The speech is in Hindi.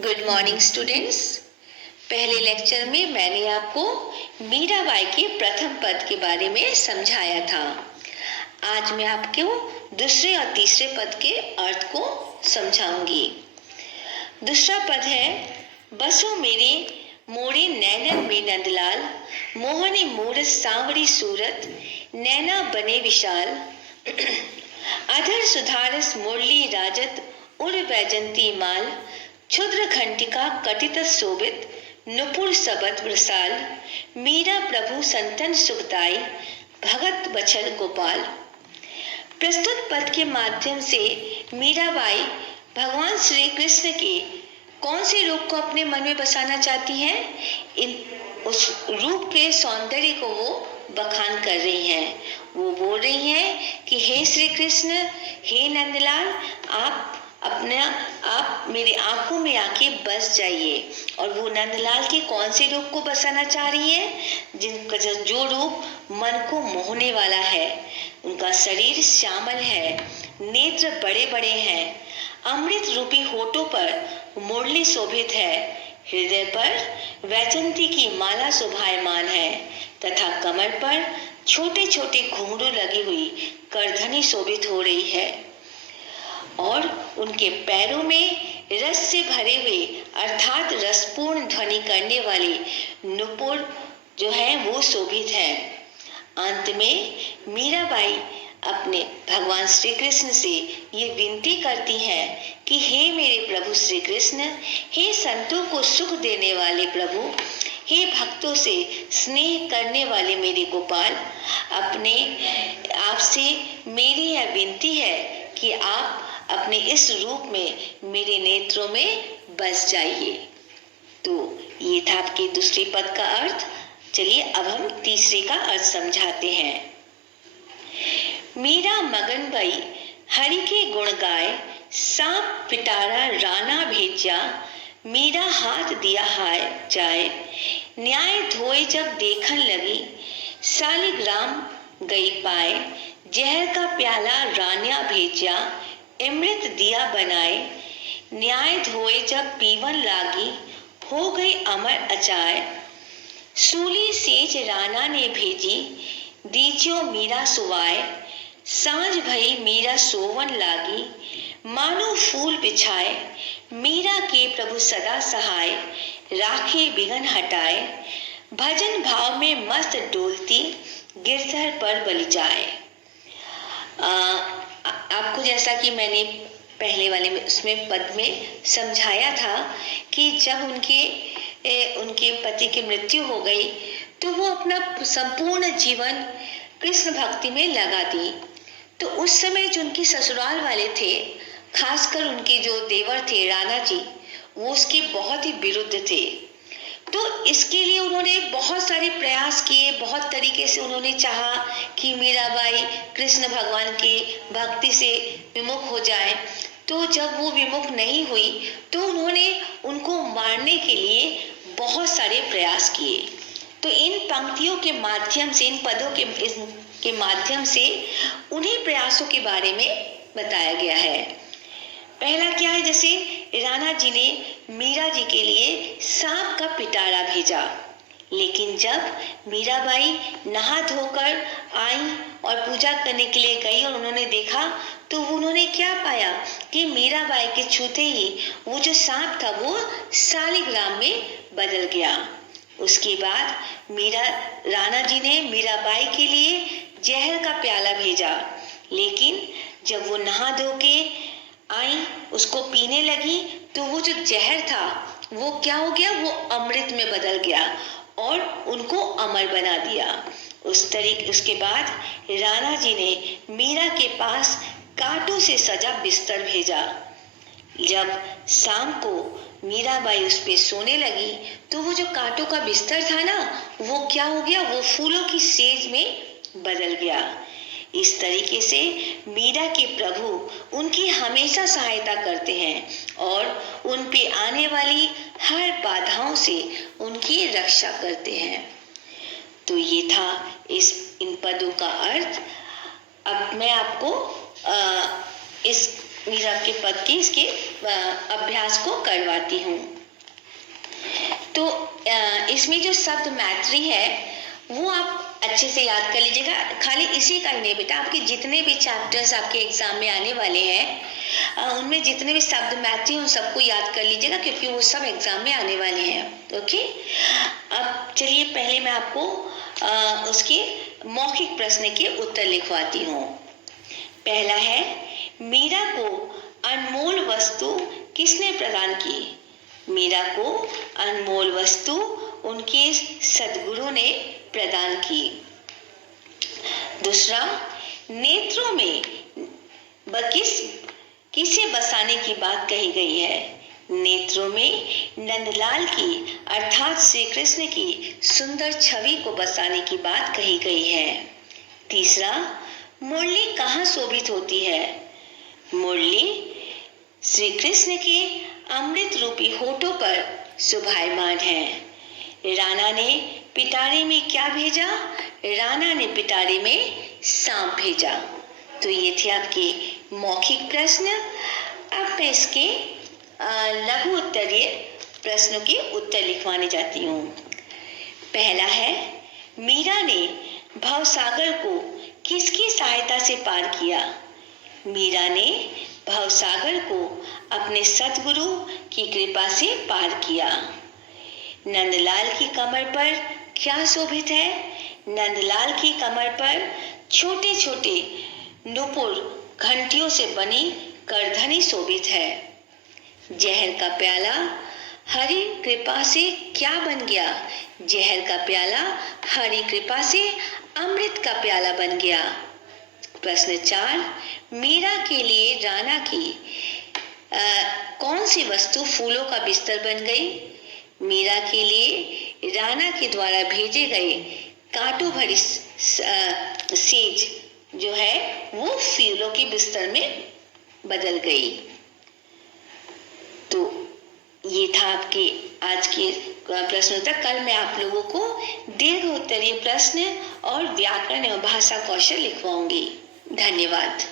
Good morning students. पहले लेक्चर में मैंने आपको मीराबाई के प्रथम पद के बारे में समझाया था। आज मैं आपको दूसरे और तीसरे पद के अर्थ को समझाऊंगी। दूसरा पद है, बसो मेरे मोरे नैनन में नंदलाल, मोहनी मूरत सांवरी सूरत, नैना बने विशाल, अधर सुधारस मुरली राजत, उड़ बैजंती माल, क्षुद्र घंटिका कटित शोभित, नुपुर सबत वृषाल, मीरा प्रभु संतन सुखदाई, भगत बछल गोपाल। प्रस्तुत पद के माध्यम से मीराबाई भगवान श्री कृष्ण के कौन से रूप को अपने मन में बसाना चाहती हैं? उस रूप के सौंदर्य को वो बखान कर रही हैं। वो बोल रही हैं कि हे श्री कृष्ण, हे नंदलाल, आप मेरी आंखों में आके बस जाइए। और वो नंदलाल के कौन से रूप को बसाना चाह रही है? जिनका जो रूप मन को मोहने वाला है। उनका शरीर श्यामल है, नेत्र बड़े बड़े हैं, अमृत रूपी होठों पर मुरली शोभित है, हृदय पर वैजंती की माला शोभायमान है तथा कमर पर छोटे छोटे घुंघरू लगी हुई करधनी शोभित हो रही है। और उनके पैरों में रस से भरे हुए अर्थात रसपूर्ण ध्वनि करने वाले नुपुर जो है वो शोभित है। अंत में मीराबाई अपने भगवान श्री कृष्ण से ये विनती करती हैं कि हे मेरे प्रभु श्री कृष्ण, हे संतों को सुख देने वाले प्रभु, हे भक्तों से स्नेह करने वाले मेरे गोपाल, अपने आपसे मेरी यह विनती है कि आप अपने इस रूप में मेरे नेत्रों में बस जाइए। तो ये था आपके दूसरे पद का अर्थ। चलिए अब हम तीसरे का अर्थ समझाते हैं। मीरा मगन भई हरि के गुण गाय, सांप पिटारा राना भेजा, मीरा हाथ दिया हाय जाए, न्याय धोए जब देखन लगी, शालिग्राम गई पाए, जहर का प्याला रानिया भेजा, अमृत दिया बनाए, न्याय धोए जब पीवन लागी, हो गई अमर अचाय, सूली सेज राना ने भेजी, दीजियो मीरा सुवाए, सांझ भई मीरा सोवन लागी, मानो फूल बिछाए, मीरा के प्रभु सदा सहाय, राखे बिघन हटाए, भजन भाव में मस्त डोलती, गिरधर पर बलि जाए। आपको जैसा कि मैंने पहले वाले में उसमें पद में समझाया था कि जब उनके पति की मृत्यु हो गई तो वो अपना संपूर्ण जीवन कृष्ण भक्ति में लगा दी। तो उस समय जो उनके ससुराल वाले थे, खासकर उनके जो देवर थे राणा जी, वो उसके बहुत ही विरुद्ध थे। तो इसके लिए उन्होंने बहुत सारे प्रयास किए, बहुत तरीके से उन्होंने चाहा कि मीराबाई कृष्ण भगवान की भक्ति से विमुख हो जाए। तो जब वो विमुख नहीं हुई तो उन्होंने उनको मारने के लिए बहुत सारे प्रयास किए। तो इन पंक्तियों के माध्यम से, इन पदों के माध्यम से उन्हीं प्रयासों के बारे में बताया गया है। पहला क्या है, जैसे राणा जी ने मीरा जी के लिए सांप का पिटारा भेजा, लेकिन जब मीराबाई नहा धोकर आई और पूजा करने के लिए गई और उन्होंने देखा तो उन्होंने क्या पाया कि मीराबाई के छूते ही वो जो सांप था वो शालिग्राम में बदल गया। उसके बाद राणा जी ने मीराबाई के लिए जहर का प्याला भेजा, लेकिन जब वो नहा धो के आई, उसको पीने लगी तो वो जो जहर था वो क्या हो गया, वो अमृत में बदल गया और उनको अमर बना दिया। उसके बाद राणा जी ने मीरा के पास कांटों से सजा बिस्तर भेजा। जब शाम को मीराबाई उस पे सोने लगी तो वो जो कांटों का बिस्तर था ना, वो क्या हो गया, वो फूलों की सेज में बदल गया। इस तरीके से मीरा के प्रभु उनकी हमेशा सहायता करते हैं और उन पे आने वाली हर बाधाओं से उनकी रक्षा करते हैं। तो ये था इन पदों का अर्थ। अब मैं आपको इस मीरा के पद के इसके अभ्यास को करवाती हूँ। तो इसमें जो शब्द मैत्री है वो आप अच्छे से याद कर लीजिएगा। खाली इसी का ही नहीं बेटा, आपके जितने भी चैप्टर्स आपके एग्जाम में आने वाले हैं उनमें जितने भी शब्द मैत्री उन सबको याद कर लीजिएगा, क्योंकि वो सब एग्जाम में आने वाले हैं। ओके, अब चलिए पहले मैं आपको उसके मौखिक प्रश्न के उत्तर लिखवाती हूँ। पहला है, मीरा को अनमोल वस्तु किसने प्रदान की? मीरा को अनमोल वस्तु उनके सद्गुरु ने प्रदान की। दूसरा, नेत्रों में किसे बसाने की बात कही गई है? नेत्रों में नंदलाल की अर्थात श्री कृष्ण की सुंदर छवि को बसाने की बात कही गई है। तीसरा, मुरली कहाँ शोभित होती है? मुरली श्री कृष्ण के अमृत रूपी होठों पर शोभायमान है। राणा ने पिटारे में क्या भेजा? राणा ने पिटारे में सांप भेजा। तो ये थे आपके मौखिक प्रश्न। अब मैं इसके लघु उत्तरीय प्रश्नों के उत्तर लिखवाने जाती हूँ। पहला है, मीरा ने भवसागर को किसकी सहायता से पार किया? मीरा ने भवसागर को अपने सद्गुरु की कृपा से पार किया। नंदलाल की कमर पर क्या शोभित है? नंदलाल की कमर पर छोटे छोटे नुपुर घंटियों से बनी करधनी शोभित है। जहर का प्याला हरि कृपा से क्या बन गया? जहर का प्याला हरि कृपा से अमृत का प्याला बन गया। प्रश्न 4, मीरा के लिए राणा की कौन सी वस्तु फूलों का बिस्तर बन गई? मीरा के लिए राणा के द्वारा भेजे गए कांटों भरी सेज जो है वो फूलों के बिस्तर में बदल गई। तो ये था आपके आज के प्रश्न उत्तर। कल मैं आप लोगों को दीर्घ उत्तरीय प्रश्न और व्याकरण एवं भाषा कौशल लिखवाऊंगी। धन्यवाद।